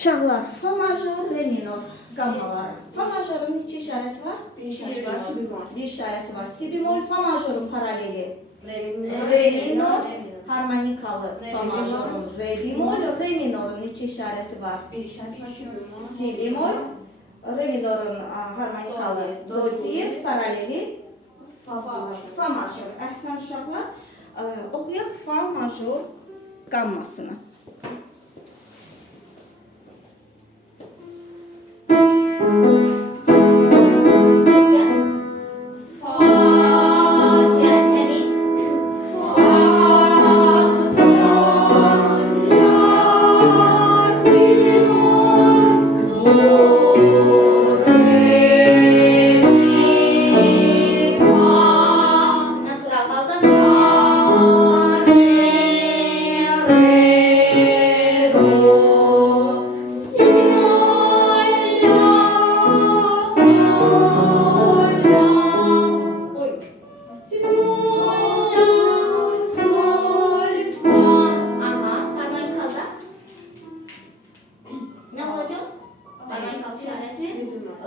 Uşaqlar, fa major, re minor qammaları. Fa majorun neçə işarəsi var? Bir işarəsi var, si bemol. Bir işarəsi var. Si bemol, fa majorun paraleli. Re Minor, harmonikalı fa majorun re bemol, re minorun neçə işarəsi var? Bir işarəsi var, Si bemol, re minorun harmonikalı do diyez, paraleli fa major. Əhsən uşaqlar, oxuyaq fa major qammasını.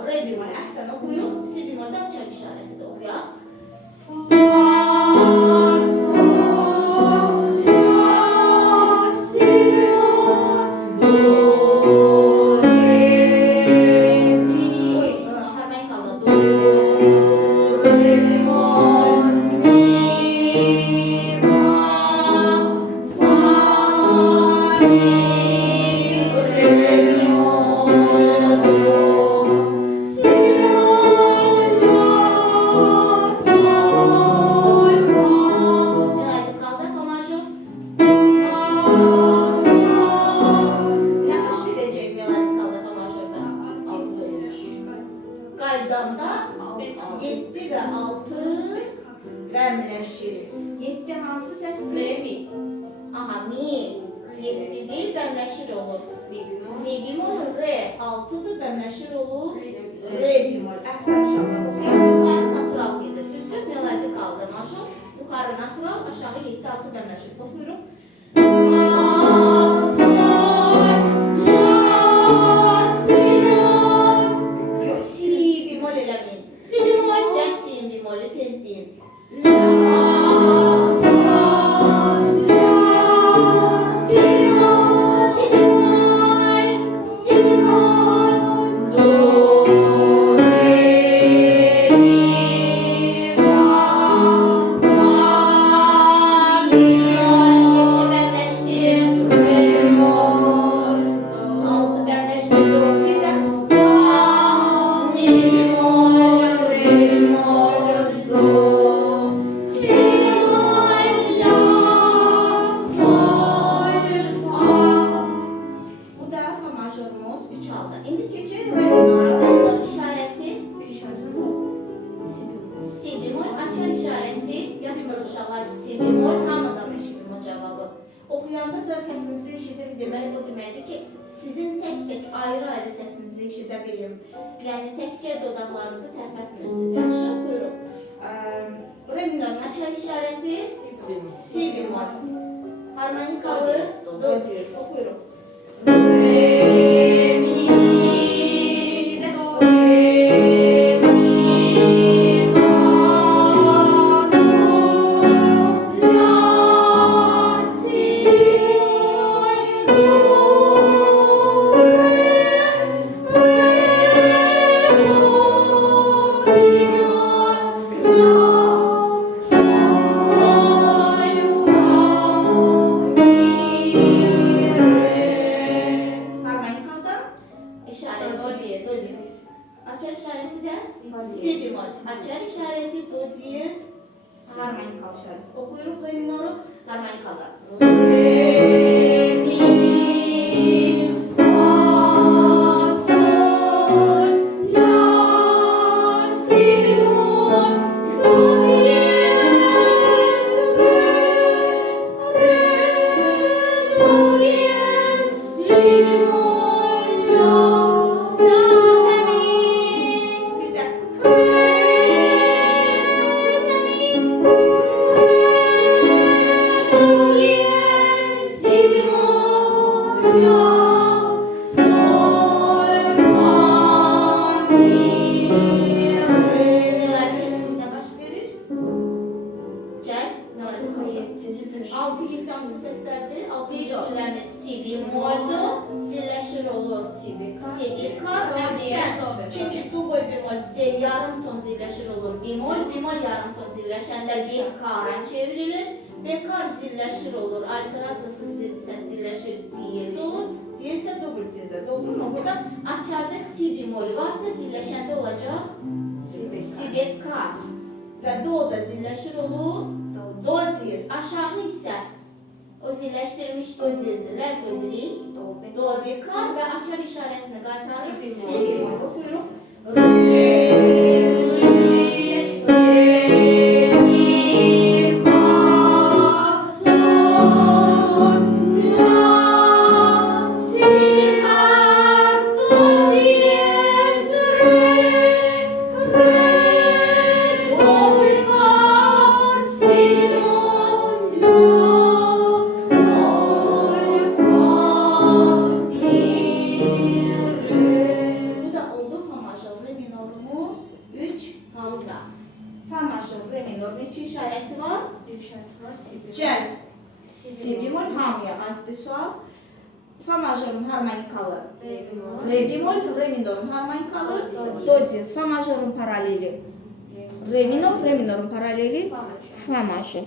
Re bemol, əhsən oxuyuruq. Si bemolda açar işarəsidir, oxuyaq. Qaydanda 7 və 6 bəmləşir. 7 hansı səsdir? Mi. Aha, mi. 7 deyil, bəmləşir olur. Mi bemol, re. 6-dır, bəmləşir olur. Re bemol. Əhsən uşaqlar oxuyaq. Yuxarı natural gedir. Düzdür, melodi qaldı. Major, yuxarı natural, aşağı 7-6 bəmləşir. Oxuyuruq. İndi keçək re minora. Re minor işarəsi si bemol, açar işarəsi yatmır uşaqlar. Si bemol, hamıdan eşidim o cavabı. Oxuyanda da səsinizi eşidir deməli, o deməkdir ki, sizin tək-tək ayrı-ayrı səsinizi eşidə bilim. Yəni, təkcə dodaqlarınızı tərpətmirsiniz. Yaxşı, buyurun. Re minorun açar işarəsi si bemol. Harmonikalı do diyez. Oxuyuruq. Re, mi, do, re, mi, fa, sol, la, si, do, re, do, si, la, açar işarəsi də si bemol. Açar işarəsi do diyez, harmonikalı işarəsi. Oxuyuruq re minoru harmonikalı. Re, mi, fa, sol, la, si bemol, do diyez, re, do diyez, si bemol, la. Si bemol. Si bemol. Do diyez, do bemol. Çünkü do bemol Z yarım ton zilleşir olur. Bemol, bemol yarım ton zilleşende bekara çevrilir. Bekar zilleşir olur. Alterasiyası zilleşir diyez olur. Diyez de double diyeze. Doğru mu? Burada açarda si bemol varsa zilleşende olacak si bekar. Ve do da zilleşir olur. Do diyez. Aşağı ise o zilleştirmiş do diyezi ləğv edirik. Do bekar ve açar işaresini qaytarıb si bemol. Oxuyuruq. Bu da oldu fa major re minorumuz 3 halda. Fa major re minor neçə işarəsi var? Cəld. Si bemol hamıya aiddir sual. Fa majorun harmonikalı. Re bemol, re minorun harmonikalı. Do diyez. Fa majorun paraleli. Re minor, re minorun paraleli. Fa major.